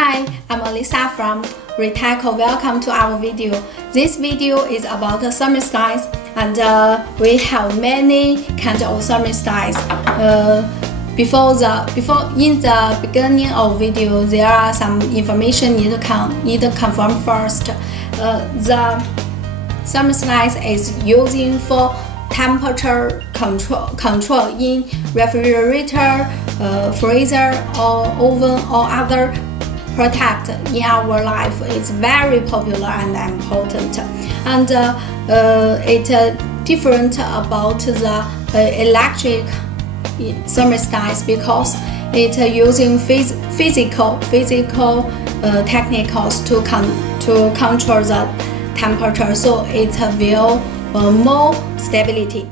Hi, I'm Alisa from Retekool. Welcome to our video. This video is about the thermostats, and we have many kinds of thermostats. In the beginning of video, there are some information need to confirm first. The thermostat is using for temperature control in refrigerator, freezer, or oven or other product in our life. Is very popular and important, and it different about the electric thermostats because it using physical technicals to control the temperature, so it will more stability.